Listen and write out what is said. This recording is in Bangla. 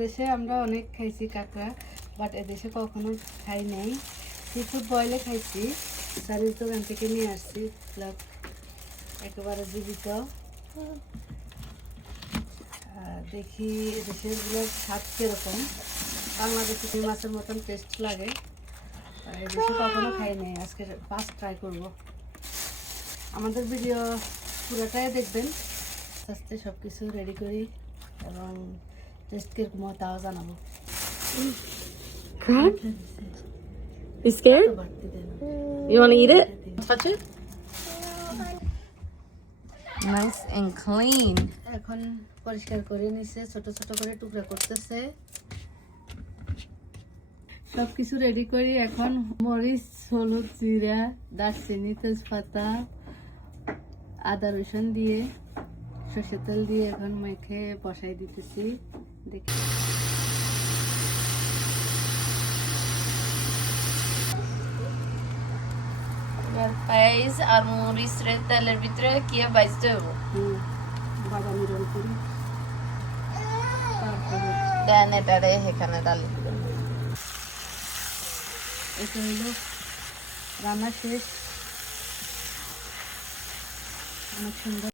বাংলাদেশে আমরা অনেক খাইছি কাঁকড়া, বাট এদেশে কখনো খাই নাই। সি ফুড বয়েলে খাইছি, সারির দোকান থেকে নিয়ে আসছি, একেবারে জীবিত। দেখি এদেশের গুলোর স্বাদ কীরকম। বাংলাদেশে মাছের মতন টেস্ট লাগে, এদেশে কখনো খাই নাই, আজকে ফার্স্ট ট্রাই করব। আমাদের ভিডিও পুরোটাই দেখবেন, আস্তে সব কিছু রেডি করি এবং টেস্ট কিরকম তাও জানাবো। Crab? You scared? You want to eat it? Touch it? Nice and clean. এখন পরিষ্কার করে নিছে, ছোট ছোট করে টুকরা করতেছে। সব কিছু রেডি করি, এখন মরিচ, হলুদ, জিরা, দারচিনি, তেজপাতা, আদা রসুন দিয়ে সরষের তেল দিয়ে এখন মেখে বসাই দিতেছি। দেখি পেঁয়াজ আর মরিচের তেলের ভিতরে কি ভাজতে হবে? বাদামি রং করি, তারপরে দেন এটারে এখানে ডালি দিবেন। এটা হইল রান্না শেষ, অনেক সুন্দর।